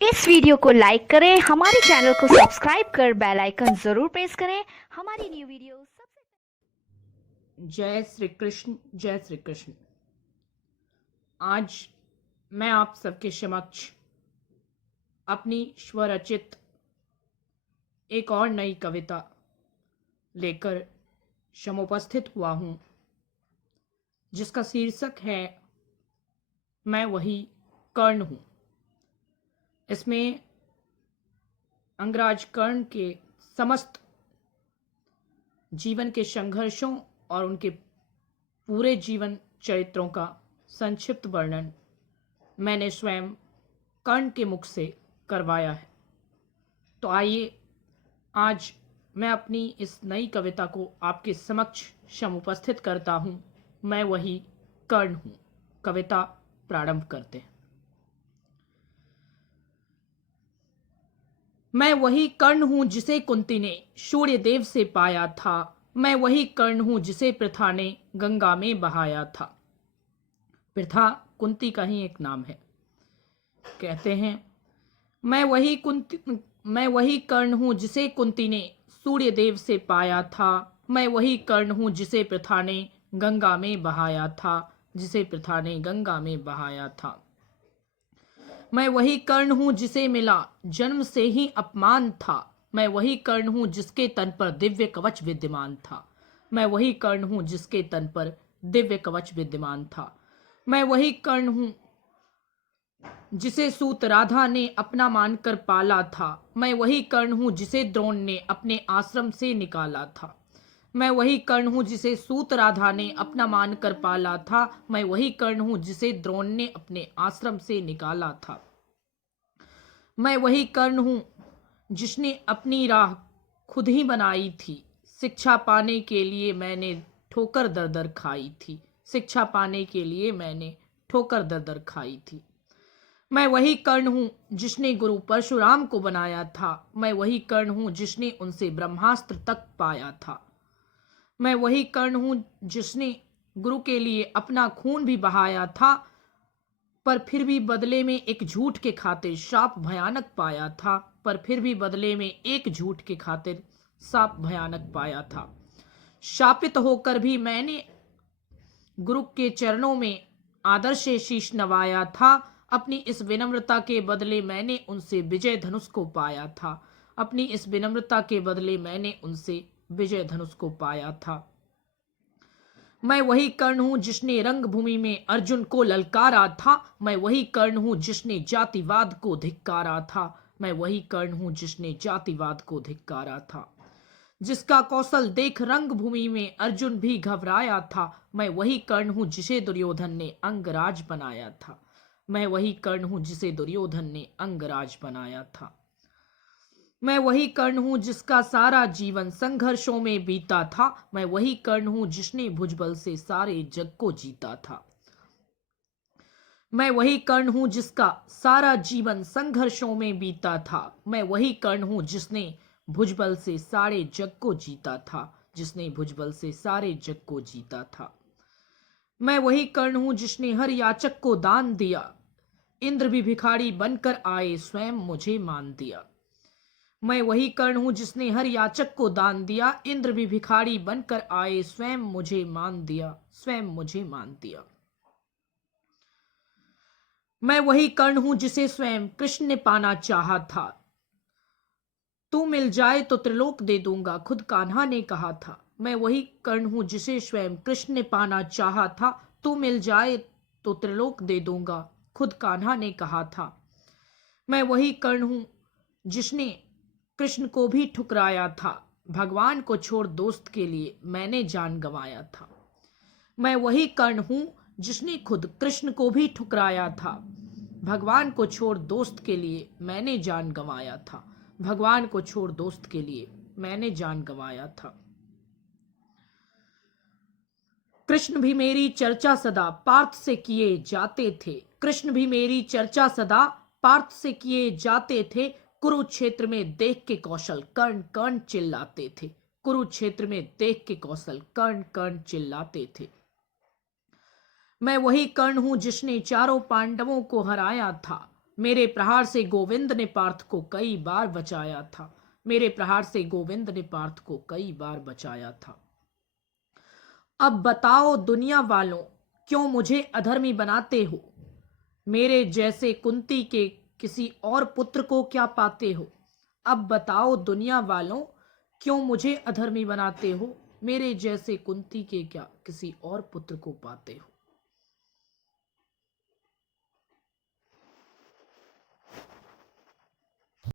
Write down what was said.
इस वीडियो को लाइक करें, हमारे चैनल को सब्सक्राइब कर बेल आइकन जरूर प्रेस करें हमारी न्यू वीडियो सबसे। जय श्री कृष्ण, जय श्री कृष्ण। आज मैं आप सबके समक्ष अपनी स्वरचित एक और नई कविता लेकर समुपस्थित हुआ हूँ, जिसका शीर्षक है मैं वही कर्ण हूँ। इसमें अंगराज कर्ण के समस्त जीवन के संघर्षों और उनके पूरे जीवन चरित्रों का संक्षिप्त वर्णन मैंने स्वयं कर्ण के मुख से करवाया है। तो आइए आज मैं अपनी इस नई कविता को आपके समक्ष समुपस्थित करता हूँ। मैं वही कर्ण हूँ। कविता प्रारंभ करते हैं। मैं वही कर्ण हूँ जिसे कुंती ने सूर्य देव से पाया था। मैं वही कर्ण हूँ जिसे प्रथा ने गंगा में बहाया था। प्रथा कुंती का ही एक नाम है। कहते हैं मैं वही कर्ण हूँ जिसे कुंती ने सूर्य देव से पाया था। मैं वही कर्ण हूँ जिसे प्रथा ने गंगा में बहाया था। जिसे प्रथा ने गंगा में बहाया था। मैं वही कर्ण हूँ जिसे मिला जन्म से ही अपमान था। मैं वही कर्ण हूँ जिसके तन पर दिव्य कवच विद्यमान था। मैं वही कर्ण हूँ जिसके तन पर दिव्य कवच विद्यमान था। मैं वही कर्ण हूँ जिसे सूत राधा ने अपना मानकर पाला था। मैं वही कर्ण हूँ जिसे द्रोण ने अपने आश्रम से निकाला था। मैं वही कर्ण हूँ जिसे सूत राधा ने अपना मानकर पाला था। मैं वही कर्ण हूँ जिसे द्रोण ने अपने आश्रम से निकाला था। मैं वही कर्ण हूँ जिसने अपनी राह खुद ही बनाई थी। शिक्षा पाने के लिए मैंने ठोकर दर दर खाई थी। शिक्षा पाने के लिए मैंने ठोकर दर दर खाई थी। मैं वही कर्ण हूँ जिसने गुरु परशुराम को बनाया था। मैं वही कर्ण हूँ जिसने उनसे ब्रह्मास्त्र तक पाया था। मैं वही कर्ण हूँ जिसने गुरु के लिए अपना खून भी बहाया था, पर फिर भी बदले में एक झूठ के खातिर शाप भयानक पाया था। पर फिर भी बदले में एक झूठ के खातिर शाप भयानक पाया था। शापित होकर भी मैंने गुरु के चरणों में आदर से शीश नवाया था। अपनी इस विनम्रता के बदले मैंने उनसे विजय धनुष को पाया था। अपनी इस विनम्रता के बदले मैंने उनसे विजय धनुष को पाया था। मैं वही कर्ण हूँ जिसने रंगभूमि में अर्जुन को ललकारा था। मैं वही कर्ण हूँ जिसने जातिवाद को धिक्कारा था। मैं वही कर्ण हूँ जिसने जातिवाद को धिक्कारा था। जिसका कौशल देख रंगभूमि में अर्जुन भी घबराया था। मैं वही कर्ण हूँ जिसे दुर्योधन ने अंगराज बनाया था। मैं वही कर्ण हूँ जिसे दुर्योधन ने अंगराज बनाया था। मैं वही कर्ण हूँ जिसका सारा जीवन संघर्षों में बीता था। मैं वही कर्ण हूँ जिसने भुजबल से सारे जग को जीता था। मैं वही कर्ण हूँ जिसका सारा जीवन संघर्षों में बीता था। मैं वही कर्ण हूँ जिसने भुजबल से सारे जग को जीता था। जिसने भुजबल से सारे जग को जीता था। मैं वही कर्ण हूँ जिसने हर याचक को दान दिया। इंद्र भी भिखारी बनकर आए, स्वयं मुझे मान दिया। मैं वही कर्ण हूँ जिसने हर याचक को दान दिया। इंद्र भी भिखारी बनकर आए, स्वयं मुझे मान दिया। स्वयं मुझे मान दिया। मैं वही कर्ण हूँ जिसे स्वयं कृष्ण ने पाना चाहा था। तू मिल जाए तो त्रिलोक दे दूंगा, खुद कान्हा ने कहा था। मैं वही कर्ण हूँ जिसे स्वयं कृष्ण ने पाना चाहा था। तू मिल जाए तो त्रिलोक दे दूंगा, खुद कान्हा ने कहा था। मैं वही कर्ण हूँ जिसने कृष्ण को भी ठुकराया था। भगवान को छोड़ दोस्त के लिए मैंने जान गंवाया था। मैं वही कर्ण हूँ जिसने खुद कृष्ण को भी ठुकराया था। भगवान को छोड़ दोस्त के लिए मैंने जान गंवाया था। भगवान को छोड़ दोस्त के लिए मैंने जान गंवाया था। कृष्ण भी मेरी चर्चा सदा पार्थ से किए जाते थे। कृष्ण भी मेरी चर्चा सदा पार्थ से किए जाते थे। कुरुक्षेत्र में देख के कौशल कर्ण कर्ण चिल्लाते थे। कुरुक्षेत्र में देख के कौशल कर्ण कर्ण चिल्लाते थे। मैं वही कर्ण हूं जिसने चारों पांडवों को हराया था। मेरे प्रहार से गोविंद ने पार्थ को कई बार बचाया था। मेरे प्रहार से गोविंद ने पार्थ को कई बार बचाया था। अब बताओ दुनिया वालों, क्यों मुझे अधर्मी बनाते हो? मेरे जैसे कुंती के किसी और पुत्र को क्या पाते हो? अब बताओ दुनिया वालों, क्यों मुझे अधर्मी बनाते हो? मेरे जैसे कुंती के क्या किसी और पुत्र को पाते हो?